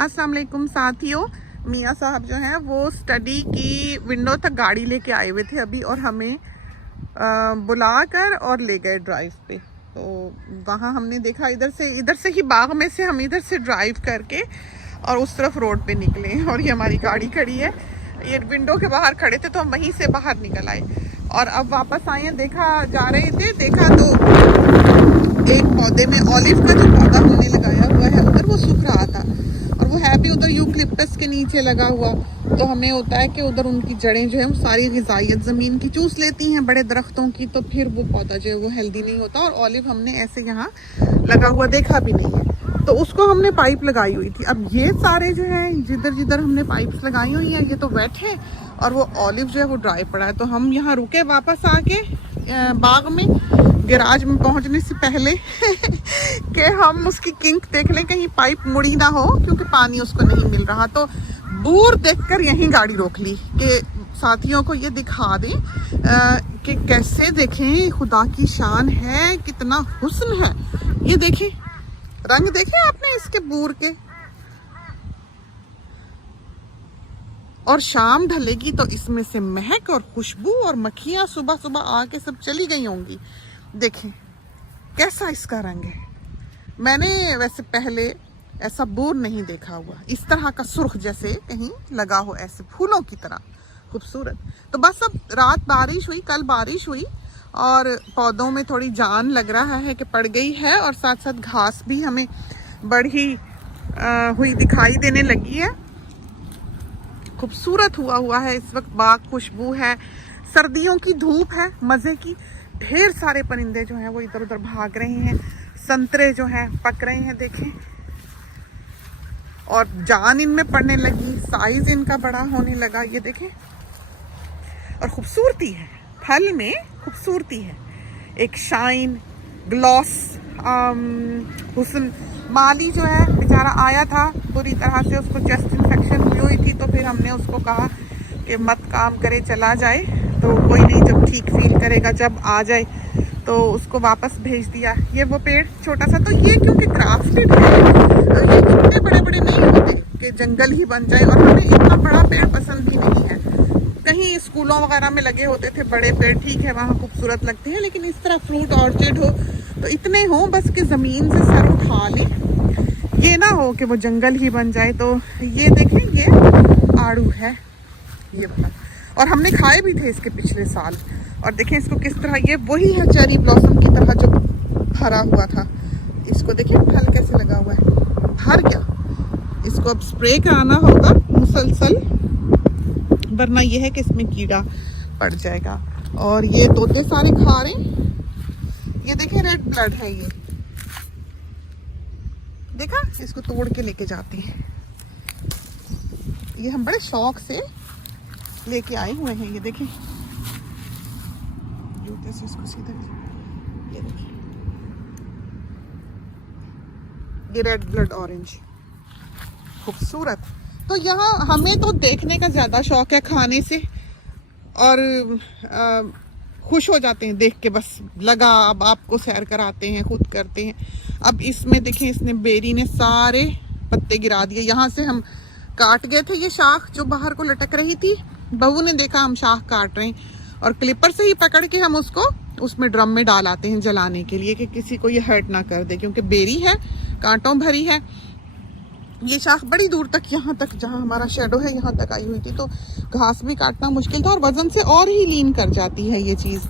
अस्सलाम वालेकुम साथियों, मियाँ साहब जो हैं वो स्टडी की विंडो तक गाड़ी लेके आए हुए थे अभी, और हमें बुलाकर और ले गए ड्राइव पे। तो वहाँ हमने देखा इधर से ही बाग में से हम इधर से ड्राइव करके और उस तरफ रोड पे निकले, और ये हमारी गाड़ी खड़ी है। ये विंडो के बाहर खड़े थे तो हम वहीं से बाहर निकल आए और अब वापस आए हैं। देखा जा रहे थे, देखा तो एक पौधे में ऑलिव का जो पौधा हमने लगाया हुआ है उधर वो सूख रहा था, और वो है भी उधर यूकलिप्टस के नीचे लगा हुआ। तो हमें होता है कि उधर उनकी जड़ें जो है वो सारी ग़िज़ाइयत ज़मीन की चूस लेती हैं, बड़े दरख्तों की, तो फिर वो पौधा जो है वो हेल्दी नहीं होता। और ऑलिव हमने ऐसे यहाँ लगा हुआ देखा भी नहीं है, तो उसको हमने पाइप लगाई हुई थी। अब ये सारे जो है जिधर जिधर हमने पाइप्स लगाई हुई हैं ये तो वेट है, और वो ऑलिव जो है वो ड्राई पड़ा है। तो हम यहाँ रुके वापस आके बाग में, गैराज में पहुंचने से पहले कि हम उसकी किंक देख लें, कहीं पाइप मुड़ी ना हो, क्योंकि पानी उसको नहीं मिल रहा। तो दूर देखकर यहीं गाड़ी रोक ली कि साथियों को ये दिखा दें कि कैसे, देखें खुदा की शान है, कितना हुस्न है। ये देखें, रंग देखे आपने इसके बूर के, और शाम ढलेगी तो इसमें से महक और खुशबू और मक्खियां सुबह सुबह आके सब चली गई होंगी। देखें कैसा इसका रंग है। मैंने वैसे पहले ऐसा बूर नहीं देखा हुआ, इस तरह का सुर्ख जैसे कहीं लगा हो, ऐसे फूलों की तरह खूबसूरत। तो बस अब रात बारिश हुई, कल बारिश हुई, और पौधों में थोड़ी जान लग रहा है कि पड़ गई है, और साथ साथ घास भी हमें बड़ी हुई दिखाई देने लगी है। खूबसूरत हुआ है इस वक्त बाग, खुशबू है, सर्दियों की धूप है मज़े की। ढेर सारे परिंदे जो हैं वो इधर उधर भाग रहे हैं, संतरे जो हैं पक रहे हैं, देखें, और जान इनमें पड़ने लगी, साइज इनका बड़ा होने लगा, ये देखें। और खूबसूरती है, फल में खूबसूरती है, एक शाइन, ग्लॉस, हुस्न। माली जो है बेचारा आया था पूरी तरह से, उसको चेस्ट इन्फेक्शन हुई थी, तो फिर हमने उसको कहा कि मत काम करे, चला जाए। तो कोई नहीं, जब ठीक फील करेगा, जब आ जाए, तो उसको वापस भेज दिया। ये वो पेड़ छोटा सा, तो ये क्योंकि ग्राफ्टेड है, ये इतने बड़े बड़े नहीं होते कि जंगल ही बन जाए, और हमें इतना बड़ा पेड़ पसंद भी नहीं है। कहीं स्कूलों वगैरह में लगे होते थे बड़े पेड़, ठीक है, वहाँ खूबसूरत लगते हैं, लेकिन इस तरह फ्रूट ऑर्चर्ड हो तो इतने हो बस कि ज़मीन से सर उठा लें, ये ना हो कि वो जंगल ही बन जाए। तो ये देखें, ये आड़ू है ये वाला, और हमने खाए भी थे इसके पिछले साल। और देखें इसको किस तरह, ये वही है चेरी ब्लॉसम की तरह जो भरा हुआ था। इसको देखें फल कैसे लगा हुआ है, भर गया। इसको अब स्प्रे कराना होगा मुसलसल, वरना यह है कि इसमें कीड़ा पड़ जाएगा। और ये तोते सारे खा रहे हैं, ये देखें रेड ब्लड है ये, देखा, इसको तोड़ के लेके जाते हैं। ये हम बड़े शौक से लेके आए हुए हैं, ये देखें, जूते से इसको सीधा, ये देखें, ये रेड ब्लड ऑरेंज, खूबसूरत। तो यहाँ हमें तो देखने का ज़्यादा शौक है, खाने से और खुश हो जाते हैं देख के, बस लगा अब आपको सैर कराते हैं, खुद करते हैं। अब इसमें देखें, इसने बेरी ने सारे पत्ते गिरा दिए। यहाँ से हम काट गए थे ये शाख जो बाहर को लटक रही थी, बहू ने देखा हम शाख काट रहे हैं, और क्लिपर से ही पकड़ के हम उसको उसमें ड्रम में डाल आते हैं जलाने के लिए, कि किसी को ये हर्ट ना कर दे, क्योंकि बेरी है, कांटों भरी है। ये शाख बड़ी दूर तक, यहाँ तक जहाँ हमारा शेडो है यहाँ तक आई हुई थी, तो घास भी काटना मुश्किल था, और वजन से और ही लीन कर जाती है ये चीज़।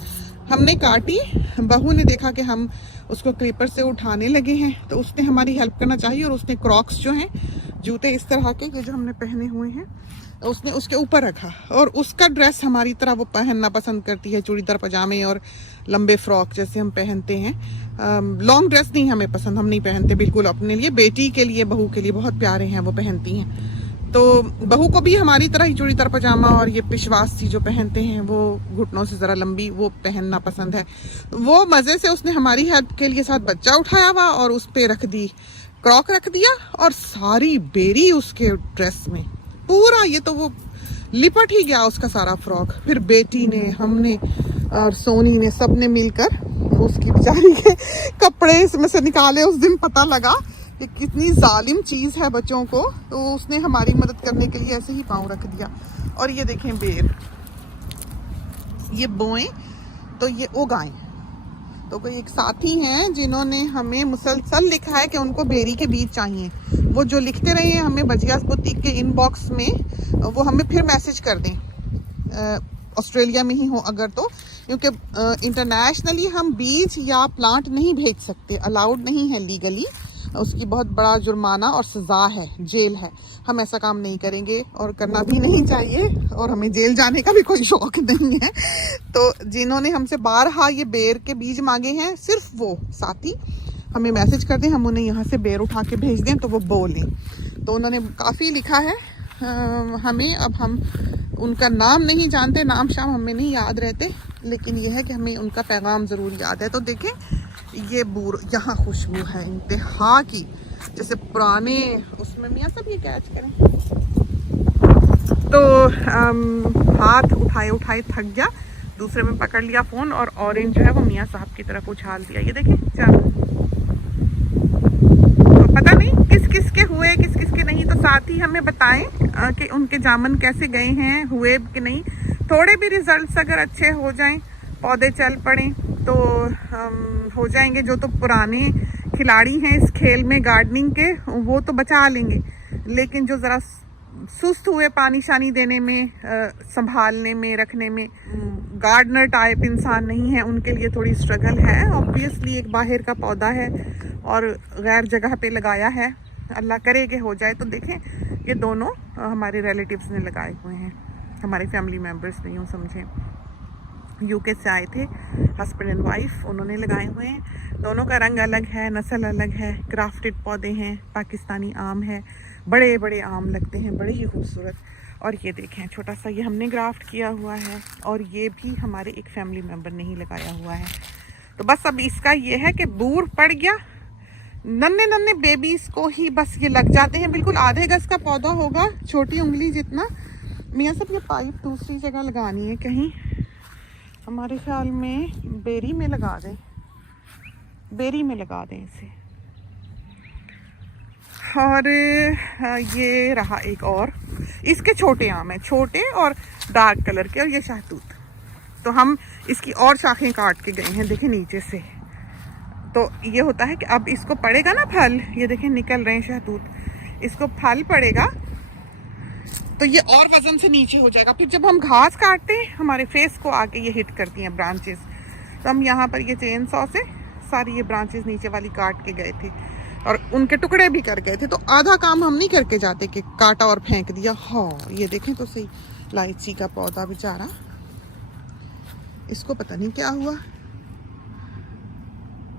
हमने काटी, बहू ने देखा कि हम उसको क्लिपर से उठाने लगे हैं, तो उसने हमारी हेल्प करना चाहिए, और उसने क्रॉक्स जो हैं, जूते इस तरह के ये जो हमने पहने हुए हैं, उसने उसके ऊपर रखा। और उसका ड्रेस हमारी तरह वो पहनना पसंद करती है, चूड़ीदार पजामे और लंबे फ्रॉक जैसे हम पहनते हैं। लॉन्ग ड्रेस नहीं हमें पसंद, हम नहीं पहनते बिल्कुल। अपने लिए, बेटी के लिए, बहू के लिए बहुत प्यारे हैं, वो पहनती हैं। तो बहू को भी हमारी तरह ही चूड़ीदार पजामा और ये पिशवास सी जो पहनते हैं, वो घुटनों से ज़रा लंबी, वो पहनना पसंद है। वो मज़े से उसने हमारी हेल्प के लिए साथ बच्चा उठाया हुआ और उस पर रख दी, क्रॉक रख दिया, और सारी बेरी उसके ड्रेस में पूरा, ये तो वो लिपट ही गया उसका सारा फ्रॉक। फिर बेटी ने, हमने और सोनी ने, सब ने मिलकर उसकी बेचारी के कपड़े इसमें से निकाले। उस दिन पता लगा ये कितनी जालिम चीज़ है बच्चों को, तो उसने हमारी मदद करने के लिए ऐसे ही पाँव रख दिया। और ये देखें बेर, ये बोएं तो ये उगाएं। तो कोई एक साथी हैं जिन्होंने हमें मुसलसल लिखा है कि उनको बेरी के बीज चाहिए। वो जो लिखते रहे हैं हमें बजियास बुटीक के इनबॉक्स में, वो हमें फिर मैसेज कर दें, ऑस्ट्रेलिया में ही हो अगर तो, क्योंकि इंटरनेशनली हम बीज या प्लांट नहीं भेज सकते, अलाउड नहीं है लीगली। उसकी बहुत बड़ा जुर्माना और सज़ा है, जेल है। हम ऐसा काम नहीं करेंगे और करना भी नहीं चाहिए, और हमें जेल जाने का भी कोई शौक नहीं है। तो जिन्होंने हमसे बारहा ये बेर के बीज मांगे हैं, सिर्फ वो साथी हमें मैसेज कर दें, हम उन्हें यहाँ से बेर उठा के भेज दें तो वो बो लें। तो उन्होंने काफ़ी लिखा है हमें। अब हम उनका नाम नहीं जानते, नाम शाम हमें नहीं याद रहते, लेकिन यह है कि हमें उनका पैगाम ज़रूर याद है। तो देखें ये यहाँ खुशबू है इंतहा की, जैसे पुराने उसमें। मियाँ सब ये कैच करें। तो हाथ उठाए उठाए थक गया, दूसरे में पकड़ लिया फ़ोन और ऑरेंज जो है वो मियाँ साहब की तरफ उछाल दिया। ये देखें जामुन, तो पता नहीं किस किस के हुए किस किस के नहीं। तो साथ ही हमें बताएं कि उनके जामुन कैसे गए हैं, हुए कि नहीं। थोड़े भी रिजल्ट्स अगर अच्छे हो जाएं, पौधे चल पड़ें तो हो जाएंगे। जो तो पुराने खिलाड़ी हैं इस खेल में गार्डनिंग के, वो तो बचा लेंगे, लेकिन जो ज़रा सुस्त हुए पानी शानी देने में, संभालने में, रखने में, गार्डनर टाइप इंसान नहीं है, उनके लिए थोड़ी स्ट्रगल है। ऑब्वियसली एक बाहर का पौधा है और गैर जगह पे लगाया है, अल्लाह करे कि हो जाए। तो देखें ये दोनों हमारे रिलेटिव्स ने लगाए हुए हैं, हमारे फैमिली मेम्बर्स नहीं, यूँ समझें। यूके से आए थे हस्बैंड एंड वाइफ, उन्होंने लगाए हुए हैं। दोनों का रंग अलग है, नस्ल अलग है, क्राफ्टेड पौधे हैं, पाकिस्तानी आम है, बड़े बड़े आम लगते हैं, बड़े ही खूबसूरत। और ये देखें छोटा सा ये हमने ग्राफ्ट किया हुआ है, और ये भी हमारे एक फैमिली मेम्बर ने ही लगाया हुआ है। तो बस अब इसका ये है कि बूर पड़ गया, नन्हे नन्हे बेबीज को ही बस ये लग जाते हैं। बिल्कुल आधे गज का पौधा होगा, छोटी उंगली जितना। मियाँ सब ये पाइप दूसरी जगह लगानी है कहीं, हमारे ख्याल में बेरी में लगा दें, बेरी में लगा दें इसे। और ये रहा एक और, इसके छोटे आम हैं, छोटे और डार्क कलर के, और ये शहतूत। तो हम इसकी और शाखें काट के गए हैं, देखें नीचे से। तो ये होता है कि अब इसको पड़ेगा ना फल, ये देखें निकल रहे हैं शहतूत, इसको फल पड़ेगा तो ये और वजन से नीचे हो जाएगा। फिर जब हम घास काटते हैं हमारे फेस को आके ये हिट करती हैं ब्रांचेस। तो हम यहाँ पर ये चेन सॉ से सारी ये ब्रांचेस नीचे वाली काट के गए थे और उनके टुकड़े भी कर गए थे। तो आधा काम हम नहीं करके जाते कि काटा और फेंक दिया। हाँ ये देखें तो सही, इलायची का पौधा बेचारा, इसको पता नहीं क्या हुआ।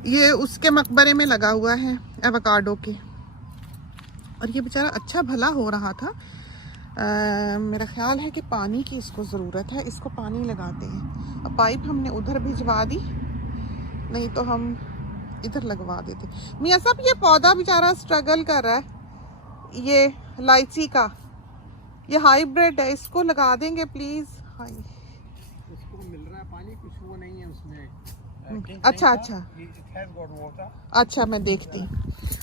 ये उसके मकबरे में लगा हुआ है एवोकाडो के, और ये बेचारा अच्छा भला हो रहा था। मेरा ख्याल है कि पानी की इसको ज़रूरत है, इसको पानी लगाते हैं। अब पाइप हमने उधर भिजवा दी, नहीं तो हम इधर लगवा देते। मियाँ साहब ये पौधा बेचारा स्ट्रगल कर रहा है, ये इलायची का, ये हाइब्रिड है, इसको लगा देंगे प्लीज़। हाई उसको मिल रहा है पानी, कुछ वो नहीं है उसमें। अच्छा अच्छा अच्छा, मैं देखती।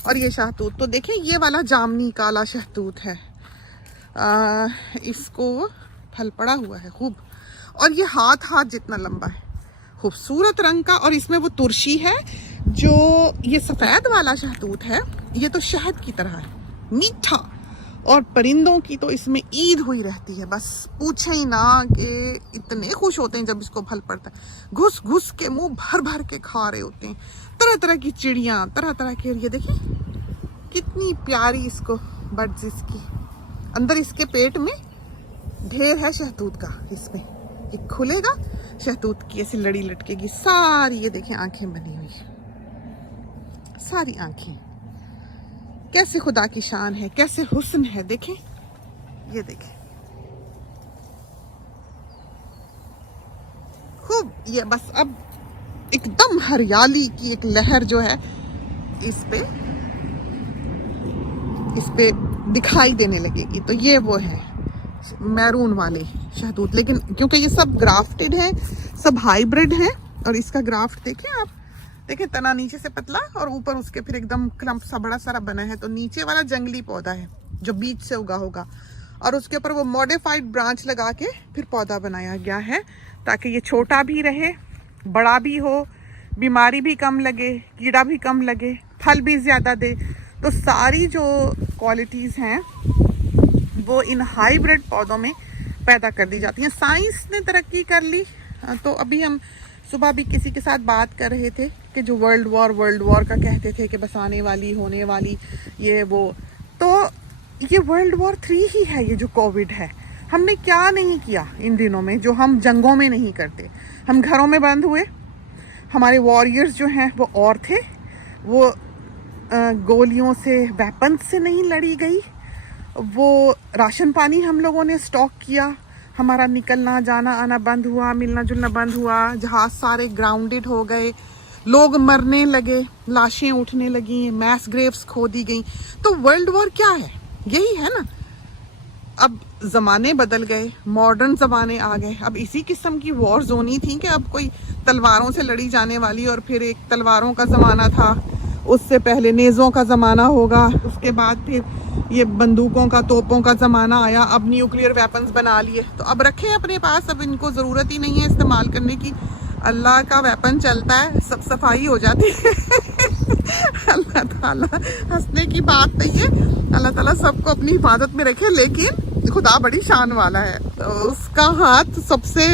और ये शहतूत तो देखें, ये वाला जामनी काला शहतूत है, इसको फल पड़ा हुआ है खूब, और ये हाथ जितना लंबा है, खूबसूरत रंग का। और इसमें वो तुरशी है, जो ये सफ़ेद वाला शहतूत है, ये तो शहद की तरह है, मीठा। और परिंदों की तो इसमें ईद हुई रहती है, बस पूछे ही ना कि इतने खुश होते हैं जब इसको फल पड़ता है। घुस घुस के मुंह भर भर के खा रहे होते हैं, तरह तरह की चिड़ियाँ, तरह तरह के। ये देखिए कितनी प्यारी इसको बर्ड्स, इसकी अंदर इसके पेट में ढेर है शहतूत का। इसमें ये खुलेगा, शहतूत की ऐसी लड़ी लटकेगी सारी। ये देखें आंखें बनी हुई, सारी आंखें, कैसे खुदा की शान है, कैसे हुस्न है। देखें ये देखें खूब। ये बस अब एकदम हरियाली की एक लहर जो है इस पे दिखाई देने लगेगी। तो ये वो है मैरून वाले शहतूत, लेकिन क्योंकि ये सब ग्राफ्टेड है, सब हाइब्रिड हैं, और इसका ग्राफ्ट देखें आप, देखिए तना नीचे से पतला और ऊपर उसके फिर एकदम क्लम्प सा बड़ा सारा बना है। तो नीचे वाला जंगली पौधा है जो बीच से उगा होगा, और उसके ऊपर वो मॉडिफाइड ब्रांच लगा के फिर पौधा बनाया गया है ताकि ये छोटा भी रहे, बड़ा भी हो, बीमारी भी कम लगे, कीड़ा भी कम लगे, फल भी ज़्यादा दे। तो सारी जो क्वालिटीज़ हैं वो इन हाइब्रिड पौधों में पैदा कर दी जाती हैं। साइंस ने तरक्की कर ली। तो अभी हम सुबह भी किसी के साथ बात कर रहे थे कि जो वर्ल्ड वॉर का कहते थे कि बस आने वाली, होने वाली, ये वो, तो ये वर्ल्ड वॉर 3 ही है। ये जो कोविड है, हमने क्या नहीं किया इन दिनों में जो हम जंगों में नहीं करते। हम घरों में बंद हुए, हमारे वॉरियर्स जो हैं वो और थे, वो गोलियों से, वेपन्स से नहीं लड़ी गई, वो राशन पानी हम लोगों ने स्टॉक किया, हमारा निकलना जाना आना बंद हुआ, मिलना जुलना बंद हुआ, जहाज सारे ग्राउंडेड हो गए, लोग मरने लगे, लाशें उठने लगी, मैस ग्रेव्स खोदी गई। तो वर्ल्ड वॉर क्या है? यही है ना। अब ज़माने बदल गए, मॉडर्न ज़माने आ गए। अब इसी किस्म की वॉर्स होनी थी कि अब कोई तलवारों से लड़ी जाने वाली, और फिर एक तलवारों का ज़माना था, उससे पहले नेज़ों का ज़माना होगा, उसके बाद फिर ये बंदूकों का, तोपों का ज़माना आया, अब न्यूक्लियर वेपन्स बना लिए। तो अब रखें अपने पास, अब इनको ज़रूरत ही नहीं है इस्तेमाल करने की। अल्लाह का वेपन चलता है, सब सफाई हो जाती है। अल्लाह ताला, हंसने की बात नहीं है, अल्लाह ताला सबको अपनी हिफाजत में रखे, लेकिन खुदा बड़ी शान वाला है। तो उसका हाथ सबसे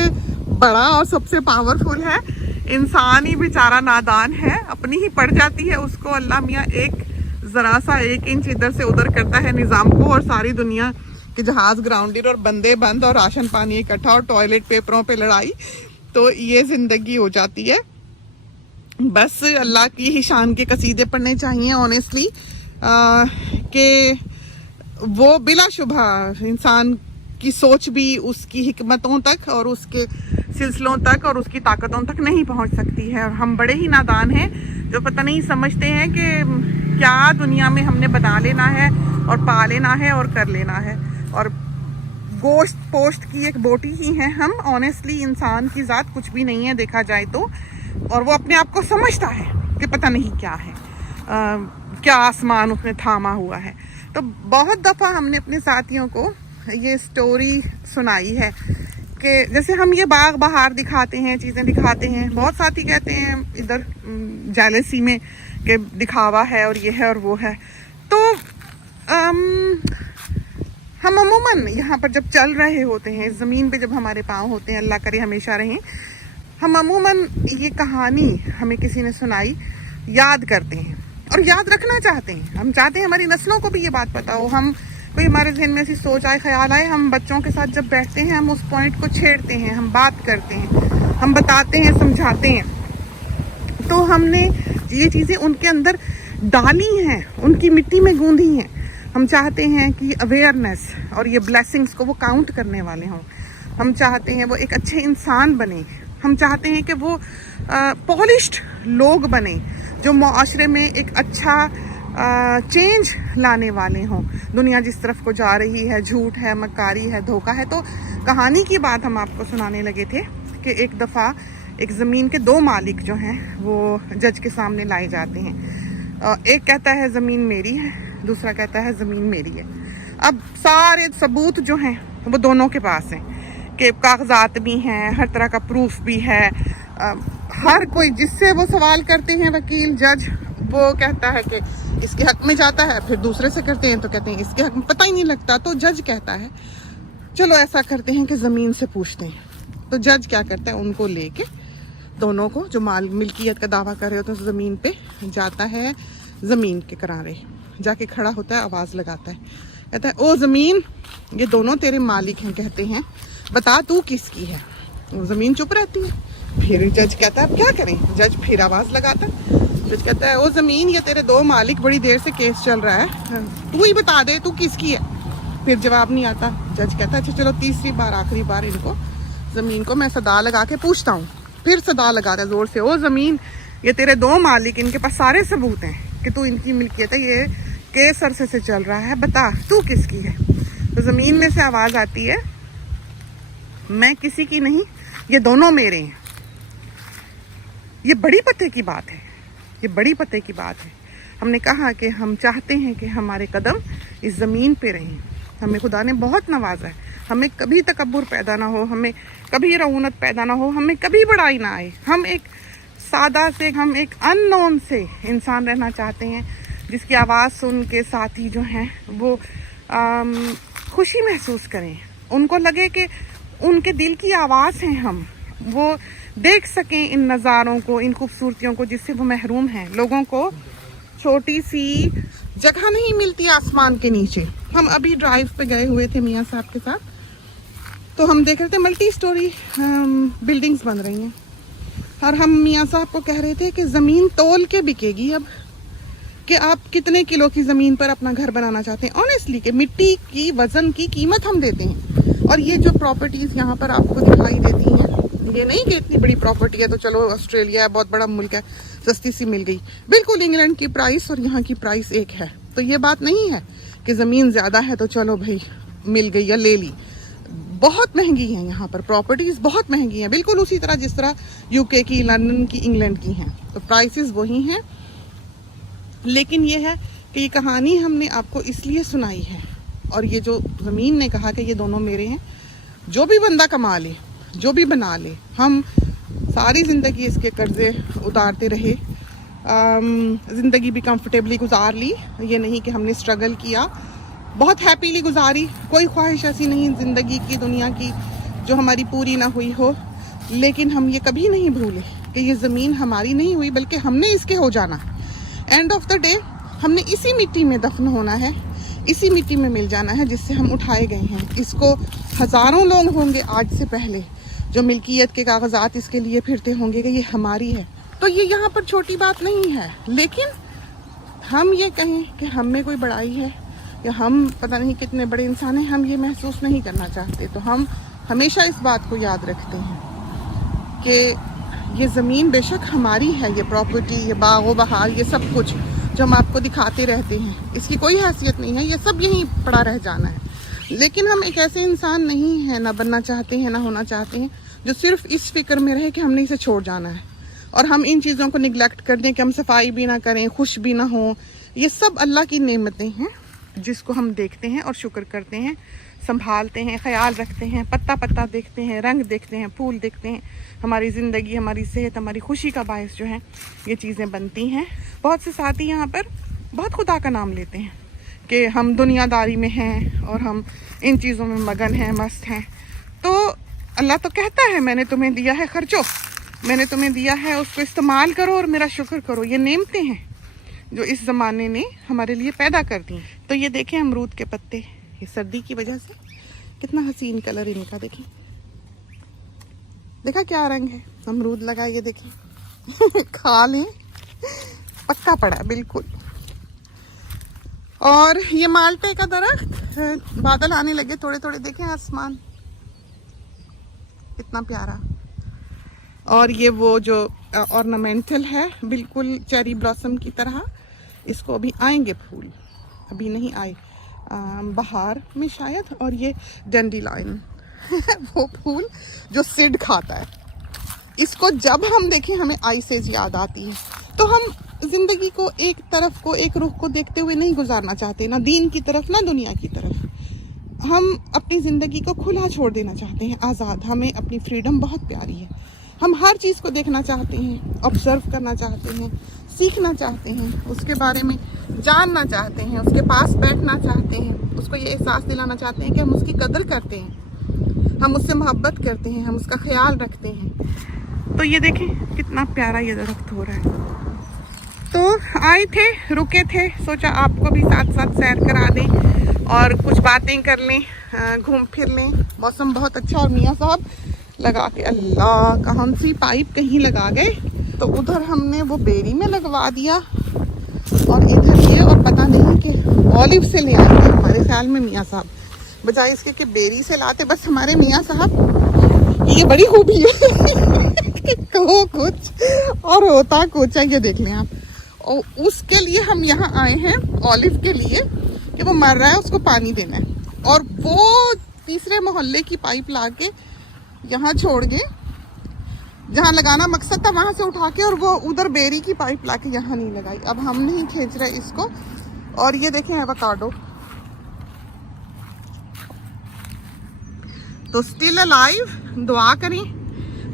बड़ा और सबसे पावरफुल है। इंसान ही बेचारा नादान है, अपनी ही पड़ जाती है उसको। अल्लाह मियाँ एक ज़रा सा 1 इंच इधर से उधर करता है निज़ाम को, और सारी दुनिया के जहाज़ ग्राउंडेड और बंदे बंद और राशन पानी इकट्ठा और टॉयलेट पेपरों पे लड़ाई। तो ये ज़िंदगी हो जाती है। बस अल्लाह की ही शान के कसीदे पढ़ने चाहिए ऑनेस्टली, कि वो बिलाशुबा इंसान की सोच भी उसकी हिकमतों तक और उसके सिलसिलों तक और उसकी ताकतों तक नहीं पहुंच सकती है। और हम बड़े ही नादान हैं जो पता नहीं समझते हैं कि क्या दुनिया में हमने बना लेना है और पा लेना है और कर लेना है, और गोश्त पोश्त की एक बोटी ही हैं हम। ऑनेस्टली इंसान की ज़ात कुछ भी नहीं है देखा जाए तो, और वो अपने आप को समझता है कि पता नहीं क्या है, क्या आसमान उसने थामा हुआ है। तो बहुत दफ़ा हमने अपने साथियों को ये स्टोरी सुनाई है कि जैसे हम ये बाग बहार दिखाते हैं, चीज़ें दिखाते हैं, बहुत साथी कहते हैं इधर जेलसी में कि दिखावा है और ये है और वो है। तो हम अमूमन यहाँ पर जब चल रहे होते हैं, इस ज़मीन पे जब हमारे पाँव होते हैं, अल्लाह करे हमेशा रहें, हम अमूमन ये कहानी हमें किसी ने सुनाई याद करते हैं और याद रखना चाहते हैं। हम चाहते हैं हमारी नस्लों को भी ये बात पता हो। हम कोई हमारे जहन में ऐसी सोच आए, ख्याल आए, हम बच्चों के साथ जब बैठते हैं हम उस पॉइंट को छेड़ते हैं, हम बात करते हैं, हम बताते हैं, समझाते हैं। तो हमने ये चीज़ें उनके अंदर डाली हैं, उनकी मिट्टी में गूंधी हैं। हम चाहते हैं कि अवेयरनेस और ये ब्लेसिंग्स को वो काउंट करने वाले हों। हम चाहते हैं वो एक अच्छे इंसान बने। हम चाहते हैं कि वो पॉलिश्ड लोग बने जो मुआशरे में एक अच्छा चेंज लाने वाले हों। दुनिया जिस तरफ को जा रही है, झूठ है, मक्कारी है, धोखा है। तो कहानी की बात हम आपको सुनाने लगे थे कि एक दफ़ा एक ज़मीन के 2 मालिक जो हैं वो जज के सामने लाए जाते हैं। एक कहता है ज़मीन मेरी है, दूसरा कहता है ज़मीन मेरी है। अब सारे सबूत जो हैं वो दोनों के पास हैं कि कागजात भी हैं, हर तरह का प्रूफ भी है। हर कोई जिससे वो सवाल करते हैं, वकील, जज, वो कहता है कि इसके हक में जाता है, फिर दूसरे से करते हैं तो कहते हैं इसके हक में, पता ही नहीं लगता। तो जज कहता है चलो ऐसा करते हैं कि ज़मीन से पूछते हैं। तो जज क्या करता है, उनको लेके दोनों को जो मिल्कियत का दावा कर रहे होते हैं ज़मीन पे, जाता है ज़मीन के किनारे, जाके खड़ा होता है, आवाज़ लगाता है, कहता है ओ ज़मीन, ये दोनों तेरे मालिक हैं, कहते हैं बता तू किसकी है। वो ज़मीन चुप रहती है। फिर जज कहता है अब क्या करें। जज फिर आवाज़ लगाता है। जज कहता है ओ ज़मीन, ये तेरे 2 मालिक, बड़ी देर से केस चल रहा है, तू ही बता दे तू किसकी है। फिर जवाब नहीं आता। जज कहता है अच्छा चलो तीसरी बार, आखिरी बार इनको ज़मीन को मैं सदा लगा के पूछता हूँ। फिर सदा लगाता है ज़ोर से, ओ ज़मीन, ये तेरे 2 मालिक, इनके पास सारे सबूत हैं कि तू इनकी मिल्कियत है, ये केस अरसे से चल रहा है, बता तू किसकी है। तो ज़मीन में से आवाज़ आती है मैं किसी की नहीं, ये दोनों मेरे हैं। ये बड़ी पते की बात है ये बड़ी पते की बात है। हमने कहा कि हम चाहते हैं कि हमारे कदम इस ज़मीन पे रहें। हमें खुदा ने बहुत नवाजा है, हमें कभी तकब्बुर पैदा ना हो, हमें कभी रऊनत पैदा ना हो, हमें कभी बड़ाई ना आए। हम एक सादा से, हम एक अननोन से इंसान रहना चाहते हैं जिसकी आवाज़ सुन के साथी जो हैं वो खुशी महसूस करें, उनको लगे कि उनके दिल की आवाज़ हैं हम, वो देख सकें इन नज़ारों को, इन खूबसूरतियों को जिससे वो महरूम हैं। लोगों को छोटी सी जगह नहीं मिलती आसमान के नीचे। हम अभी ड्राइव पे गए हुए थे मियाँ साहब के साथ, तो हम देख रहे थे मल्टी स्टोरी बिल्डिंग्स बन रही हैं और हम मियाँ साहब को कह रहे थे कि ज़मीन तोल के बिकेगी अब, कि आप कितने किलो की ज़मीन पर अपना घर बनाना चाहते हैं। ऑनेस्टली कि मिट्टी की वज़न की कीमत हम देते हैं। और ये जो प्रॉपर्टीज़ यहाँ पर आपको दिखाई देती हैं, ये नहीं कि इतनी बड़ी प्रॉपर्टी है तो चलो ऑस्ट्रेलिया है, बहुत बड़ा मुल्क है, सस्ती सी मिल गई। बिल्कुल इंग्लैंड की प्राइस और यहाँ की प्राइस एक है। तो ये बात नहीं है कि ज़मीन ज़्यादा है तो चलो भाई मिल गई या ले ली। बहुत महंगी हैं यहाँ पर प्रॉपर्टीज़, बहुत महंगी हैं, बिल्कुल उसी तरह जिस तरह यूके की, लंदन की, इंग्लैंड की हैं। तो प्राइसेस वही हैं। लेकिन ये है कि ये कहानी हमने आपको इसलिए सुनाई है, और ये जो ज़मीन ने कहा कि ये दोनों मेरे हैं, जो भी बंदा कमा ले, जो भी बना ले, हम सारी ज़िंदगी इसके कर्ज़े उतारते रहे, ज़िंदगी भी कंफर्टेबली गुजार ली। ये नहीं कि हमने स्ट्रगल किया, बहुत हैप्पीली गुजारी, कोई ख्वाहिश ऐसी नहीं ज़िंदगी की, दुनिया की, जो हमारी पूरी ना हुई हो। लेकिन हम ये कभी नहीं भूले कि ये ज़मीन हमारी नहीं हुई, बल्कि हमने इसके हो जाना। एंड ऑफ द डे हमने इसी मिट्टी में दफन होना है, इसी मिट्टी में मिल जाना है जिससे हम उठाए गए हैं। इसको हज़ारों लोग होंगे आज से पहले जो मिल्कियत के कागजात इसके लिए फिरते होंगे कि ये हमारी है। तो ये यहाँ पर छोटी बात नहीं है। लेकिन हम ये कहें कि हम में कोई बड़ाई है या हम पता नहीं कितने बड़े इंसान हैं, हम ये महसूस नहीं करना चाहते। तो हम हमेशा इस बात को याद रखते हैं कि ये ज़मीन बेशक हमारी है, ये प्रॉपर्टी, ये बाग व बहार, ये सब कुछ जो हम आपको दिखाते रहते हैं, इसकी कोई हैसियत नहीं है, ये सब यहीं पड़ा रह जाना है। लेकिन हम एक ऐसे इंसान नहीं हैं, ना बनना चाहते हैं, ना होना चाहते हैं, जो सिर्फ इस फिक्र में रहे कि हमने इसे छोड़ जाना है और हम इन चीज़ों को निगलेक्ट कर दें कि हम सफाई भी ना करें, खुश भी ना हो। ये सब अल्लाह की नेमतें हैं जिसको हम देखते हैं और शुक्र करते हैं, संभालते हैं, ख्याल रखते हैं, पत्ता पत्ता देखते हैं, रंग देखते हैं, फूल देखते हैं। हमारी ज़िंदगी, हमारी सेहत, हमारी खुशी का बायस जो है ये चीज़ें बनती हैं। बहुत से साथी यहाँ पर बहुत खुदा का नाम लेते हैं कि हम दुनियादारी में हैं और हम इन चीज़ों में मगन हैं, मस्त हैं। तो अल्लाह तो कहता है मैंने तुम्हें दिया है, खर्चो, मैंने तुम्हें दिया है, उसको इस्तेमाल करो और मेरा शुक्र करो। ये नेमतें हैं जो इस ज़माने ने हमारे लिए पैदा कर दी। तो ये देखें अमरूद के पत्ते, ये सर्दी की वजह से कितना हसीन कलर इनका, देखें, देखा क्या रंग है। अमरूद लगा, ये देखें खा लें, पक्का पड़ा बिल्कुल। और ये माल्टे का दरख्त, बादल आने लगे थोड़े थोड़े, देखें आसमान कितना प्यारा। और ये वो जो ऑर्नामेंटल है बिल्कुल चेरी ब्लॉसम की तरह, इसको अभी आएंगे फूल, अभी नहीं आए, बहार में शायद। और ये डैंडिलाइन वो फूल जो सिड खाता है, इसको जब हम देखें हमें आइसेज याद आती है। तो हम जिंदगी को एक तरफ को, एक रुख को देखते हुए नहीं गुजारना चाहते, ना दीन की तरफ ना दुनिया की तरफ। हम अपनी ज़िंदगी को खुला छोड़ देना चाहते हैं, आज़ाद। हमें अपनी फ्रीडम बहुत प्यारी है, हम हर चीज़ को देखना चाहते हैं, ऑब्जर्व करना चाहते हैं, सीखना चाहते हैं, उसके बारे में जानना चाहते हैं, उसके पास बैठना चाहते हैं, उसको ये एहसास दिलाना चाहते हैं कि हम उसकी कदर करते हैं, हम उससे मोहब्बत करते हैं, हम उसका ख्याल रखते हैं। तो ये देखें कितना प्यारा ये दरख्त हो रहा है। तो आए थे, रुके थे, सोचा आपको भी साथ साथ सैर करा दें और कुछ बातें कर लें, घूम फिर लें। मौसम बहुत अच्छा, और मियाँ साहब लगा के, अल्लाह कहाँ सी पाइप कहीं लगा गए, तो उधर हमने वो बेरी में लगवा दिया और इधर ये, और पता नहीं कि ऑलिव से ले आए हमारे ख्याल में मियाँ साहब, बजाय इसके कि बेरी से लाते। बस हमारे मियाँ साहब, ये बड़ी खूबी है कहो कुछ और होता कुछ है, ये देख लें आप। और उसके लिए हम यहाँ आए हैं, ऑलिव के लिए, कि वो मर रहा है, उसको पानी देना है। और वो तीसरे मोहल्ले की पाइप ला के यहाँ छोड़ गए, जहाँ लगाना मकसद था वहां से उठा के और वो उधर बेरी की पाइप लाके यहाँ नहीं लगाई। अब हम नहीं खींच रहे इसको। और ये देखें एवोकाडो तो स्टिल अलाइव। दुआ करें।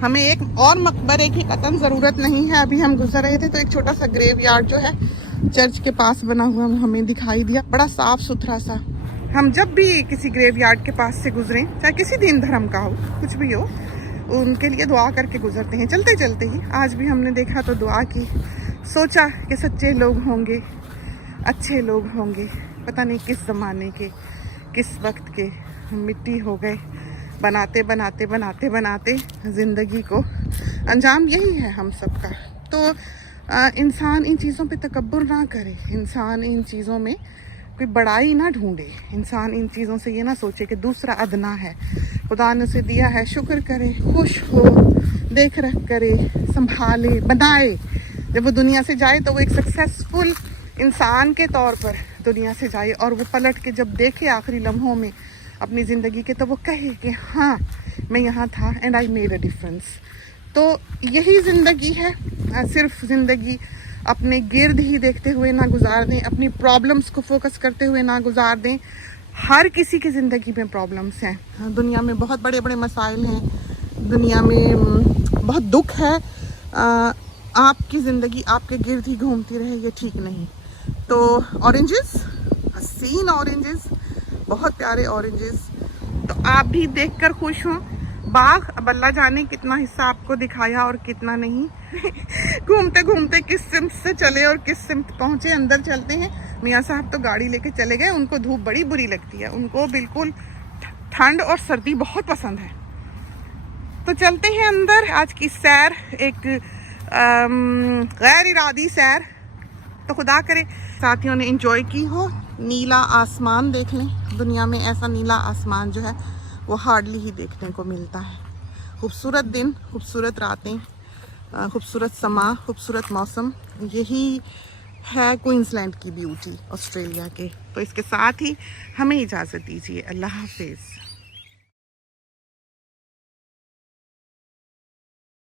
हमें एक और मकबरे की कतन ज़रूरत नहीं है। अभी हम गुजर रहे थे तो एक छोटा सा ग्रेव यार्ड जो है चर्च के पास बना हुआ हमें दिखाई दिया, बड़ा साफ सुथरा सा। हम जब भी किसी ग्रेव यार्ड के पास से गुजरें, चाहे किसी दिन धर्म का हो, कुछ भी हो, उनके लिए दुआ करके गुजरते हैं चलते चलते ही। आज भी हमने देखा तो दुआ की, सोचा कि सच्चे लोग होंगे, अच्छे लोग होंगे, पता नहीं किस ज़माने के, किस वक्त के, मिट्टी हो गए। बनाते बनाते बनाते बनाते ज़िंदगी को अंजाम यही है हम सबका। तो इंसान इन चीज़ों पे तकब्बुर ना करे, इंसान इन चीज़ों में कोई बड़ाई ना ढूंढे, इंसान इन चीज़ों से ये ना सोचे कि दूसरा अदना है। खुदा ने उसे दिया है, शुक्र करे, खुश हो, देख रख करे, संभाले, बनाए। जब वो दुनिया से जाए तो वो एक सक्सेसफुल इंसान के तौर पर दुनिया से जाए और वो पलट के जब देखे आखिरी लम्हों में अपनी ज़िंदगी के, तो वो कहे कि हाँ मैं यहाँ था and I made a difference. तो यही ज़िंदगी है। सिर्फ ज़िंदगी अपने गिर्द ही देखते हुए ना गुजार दें, अपनी प्रॉब्लम्स को फोकस करते हुए ना गुजार दें। हर किसी की ज़िंदगी में प्रॉब्लम्स हैं, दुनिया में बहुत बड़े बड़े मसाइल हैं, दुनिया में बहुत दुख है। आपकी ज़िंदगी आपके गिर्द ही घूमती रहे, ये ठीक नहीं। तो ऑरेंजेस, हसीन ऑरेंजेस, बहुत प्यारे ऑरेंजेस, तो आप भी देखकर खुश हों। बाग अब अल्लाह जाने कितना हिस्सा आपको दिखाया और कितना नहीं। घूमते घूमते किस सिमत से चले और किस सिमत पहुंचे। अंदर चलते हैं। मियाँ साहब तो गाड़ी लेके चले गए, उनको धूप बड़ी बुरी लगती है, उनको बिल्कुल ठंड और सर्दी बहुत पसंद है। तो चलते हैं अंदर। आज की सैर एक गैर इरादी सैर, तो खुदा करे साथियों ने एंजॉय की हो। नीला आसमान देख लें, दुनिया में ऐसा नीला आसमान जो है वो हार्डली ही देखने को मिलता है। खूबसूरत दिन, खूबसूरत रातें, खूबसूरत समा, खूबसूरत मौसम, यही है क्वींसलैंड की ब्यूटी ऑस्ट्रेलिया के। तो इसके साथ ही हमें इजाज़त दीजिए। अल्लाह हाफिज़।